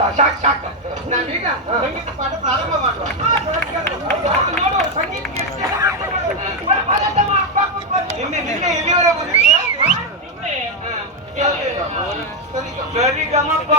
Sak, sak, sak. Nah, ini kan, ini kepada pelarang apa, ಸರಿ ಗಮಪ್ಪ